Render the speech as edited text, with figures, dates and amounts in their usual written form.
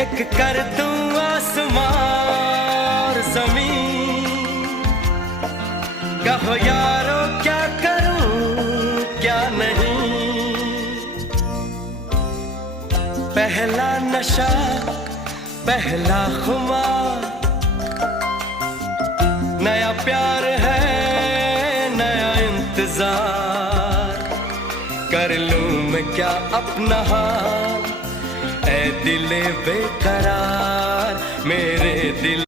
एक कर दूं आसमां और ज़मीन। कहो यारो क्या करूं क्या नहीं। पहला नशा पहला खुमार, नया प्यार है नया इंतजार। कर लूं मैं क्या अपना हाल, ऐ दिले बेकरार मेरे दिल।